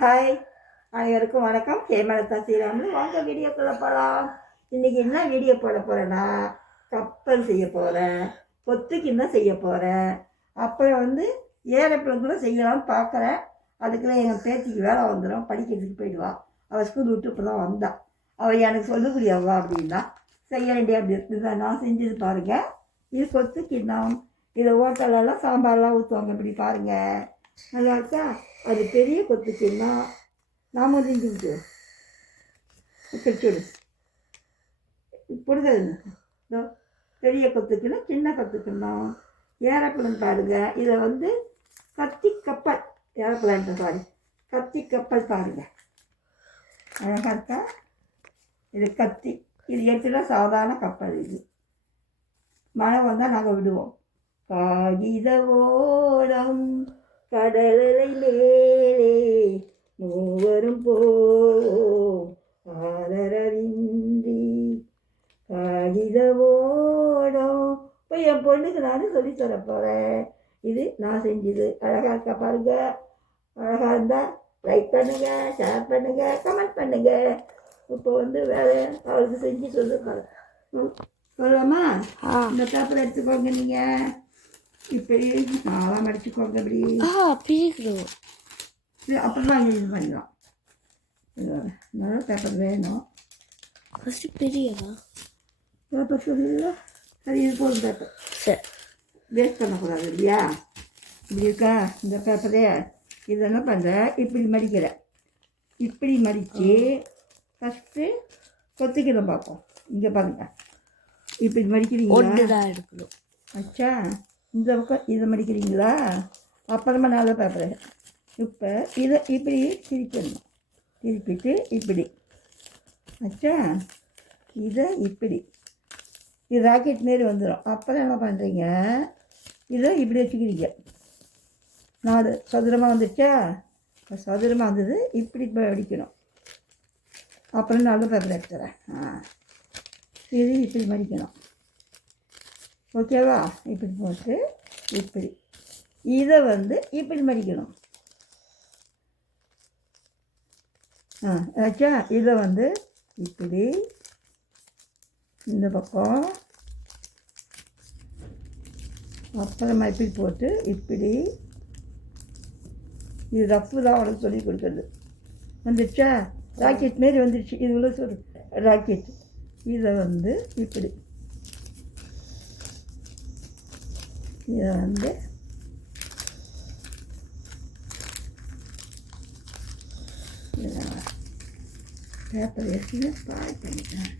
Hi, அனைவருக்கும் வணக்கம். ஹேமலதா ஸ்ரீராமன். வாங்க வீடியோக்குள்ளே போகலாம். இன்றைக்கி என்ன வீடியோ போட போகிறேன்னா, கப்பல் செய்ய போகிறேன், பொத்துக்கிண்ணம் செய்ய போகிறேன். அப்புறம் ஏரோப்ளேன் கூட செய்யலாம்னு பார்க்குறேன். அதுக்குள்ளே எங்கள் பேத்திக்கு வேலை வந்துடும், படிக்கிறதுக்கு போயிடுவாள். அவள் ஸ்கூல் விட்டு இப்போ தான் வந்தாள். அவள் எனக்கு சொல்லக்கூடியவா அப்படின்னா செய்ய வேண்டிய அப்படி இருக்குது. நான் செஞ்சது பாருங்கள். இது பொத்துக்கிண்ணம். இதை ஹோட்டலெல்லாம் சாம்பார்லாம் ஊற்றுவாங்க. இப்படி பாருங்கள், நல்லா இருக்கா? அது பெரிய கொத்துக்கின்னா நாம செஞ்சுக்கிட்டு கடிச்சுடு புரிதல். பெரிய கொத்துக்குன்னா சின்ன கொத்துக்கணும். ஏரோப்ளேன் பாருங்க. இதை கத்தி கப்பல், ஏரோப்ளேன் சாரி, கத்தி கப்பல் பாருங்க, அழகாக இருக்கா? இது கத்தி. இது எடுத்துட்டா சாதாரண கப்பல். இது மழை வந்தால் நாங்கள் விடுவோம். காகித ஓடம் கடலலை மேலே மூவரும் போம் ஆதரவின்றி காகித ஓடம். இப்போ என் பொண்ணுக்கு நான் சொல்லித்தர போகிறேன். இது நான் செஞ்சது. அழகாக இருக்கா பாருங்க. அழகாக இருந்தால் லைக் பண்ணுங்க, ஷேர் பண்ணுங்க, கமெண்ட் பண்ணுங்க. இப்போ வேறு அவளுக்கு செஞ்சு சொல்லுங்க. சொல்லலாமா? இந்த பேப்பர் எடுத்துக்கோங்க. நீங்கள் இப்படி நாளாக மடிச்சுக்கோங்க. இப்படி பிரிக்கணும். அப்புறம் தான் இது பண்ணலாம். நல்லா பேப்பர் வேணும். ஃபஸ்ட்டு பெரியவா பேப்பர் சொல்லல. சரி, இது போதும் பேப்பர். சரி, வேஸ்ட் பண்ணக்கூடாது இல்லையா? இப்படி இருக்கா இந்த பேப்பரே? இது என்ன பண்ணுறேன், இப்படி மடிக்கிறேன். இப்படி மடித்து ஃபஸ்ட்டு கொத்திக்கிடம் பார்ப்போம். இங்கே பாருங்கள், இப்படி மடிக்கிறீங்களா? எடுக்கணும். அச்சா, இந்த பக்கம் இதை மடிக்கிறீங்களா? அப்புறமா நல்ல பேப்பர். இப்போ இதை இப்படி திருப்பிடணும். திருப்பிட்டு இப்படி. அச்சா, இதை இப்படி, இது ராக்கெட் மாரி வந்துடும். அப்புறம் என்ன பண்ணுறீங்க, இதை இப்படி வச்சுக்கிறீங்க. நாலு சதுரமாக வந்துடுச்சா? சதுரமாக வந்தது. இப்படி அடிக்கணும். அப்புறம் நல்ல பேப்பர் எடுத்துறேன். இது இப்படி மடிக்கணும். ஓகேவா? இப்படி போட்டு இப்படி இதை இப்படி மடிக்கணும். ஆச்சா? இதை இப்படி இந்த பக்கம், அப்புறமா இப்படி போட்டு இப்படி. இது ரஃப்பு தான் அவனுக்கு சொல்லி கொடுக்குறது. வந்துடுச்சா? ராக்கெட் மாரி வந்துடுச்சு. இது உள்ள சொல் ராக்கெட். இதை இப்படி, இதை பேப்பர் எடுத்து பாய் பண்ணிட்டேன்.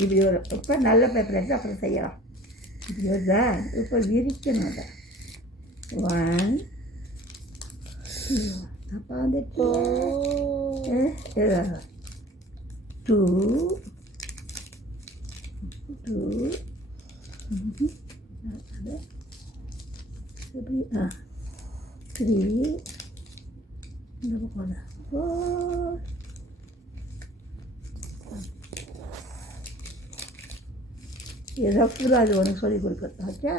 இப்படி ஒரு இப்போ நல்ல பேப்பர் எடுத்து அப்புறம் செய்யலாம். இப்படி வருதா? இப்போ விரிக்கணும். அதை 1 அப்போ 2 எப்படி 3 இந்த பக்கம் 4. ஏதோ ஃபுல்லாக அது உனக்கு சொல்லி கொடுக்குறது. ஆச்சா?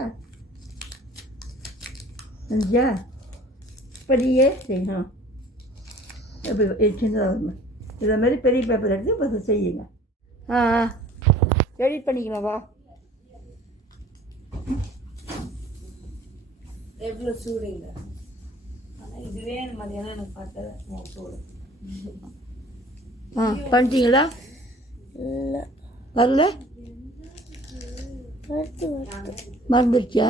செஞ்சா? இப்படியே செய்யணும். எப்படி சின்னதாக இதை மாதிரி பெரிய பேப்பர் எடுத்து இப்போ செய்யுங்க. எடிட் பண்ணிக்கலாம். வா, எவ்வளோ சூடுங்க. ஆனால் இதுவே மதியானம் எனக்கு பார்த்தா சூடு. பண்ணிட்டீங்களா? இல்லை, வரல. மறந்துருச்சா?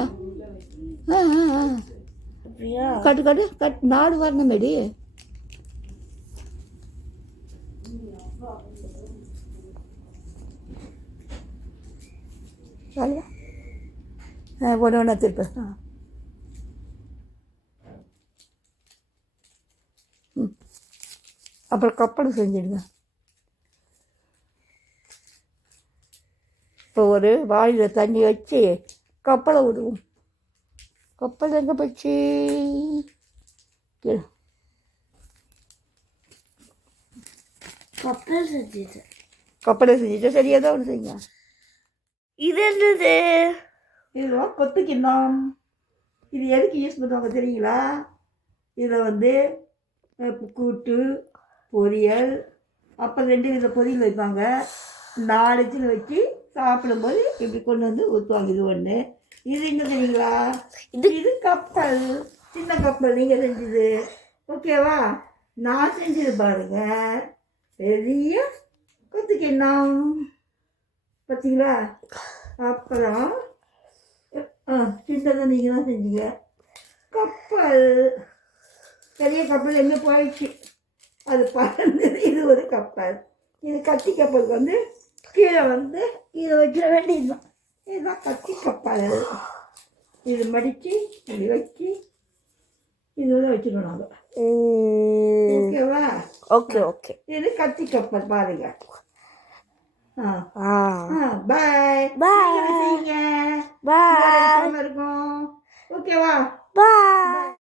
கட்டு கட்டு கட் 4 வரணும் மேடி. ஒன்று ஒன்றா திருப்ப. அப்புறம் கப்பல் செஞ்சிடுங்க. இப்போ ஒரு வாளியில் தண்ணி வச்சு கப்பலை விடுவோம். கப்பல் எங்கே போச்சு? கப்பலை செஞ்சுட்டு சரியாக தான் ஒன்று செய்யுங்க. இது என்னது? இதுதான் கொத்துக்கிண்ணம். இது எதுக்கு யூஸ் பண்ணுவாங்க தெரியுங்களா? இதில் வந்து கூட்டு, பொரியல், அப்புறம் 2 வித பொரியல் வைப்பாங்க. 4 இதில் வச்சு சாப்பிடும்போது இப்படி கொண்டு வந்து ஊற்றுவாங்க. இது ஒன்று. இது என்ன தெரியுங்களா? இது கப்பல், சின்ன கப்பல் நீங்கள் செஞ்சது. ஓகேவா? நான் செஞ்சது பாருங்க பெரிய கொத்து கிண்ணம், பார்த்தீங்களா? அப்புறம் சின்னதை நீங்கள் தான் செஞ்சீங்க. கப்பல், பெரிய கப்பல் எங்கே போயிடுச்சு, அது பறந்தது. இது ஒரு கப்பல். இது கத்தி கப்பலுக்கு வந்து கீழே வந்து இதை வச்சிட வேண்டியதுதான். இதுதான் கத்தி கப்பல். இது மடித்து இப்படி வச்சு இது வந்து வச்சுக்கணும் நாங்கள். ஓகேவா? Okay okay. இது கத்தி கப்பல் பாருங்க. பாய் பாய். செய்யுங்க.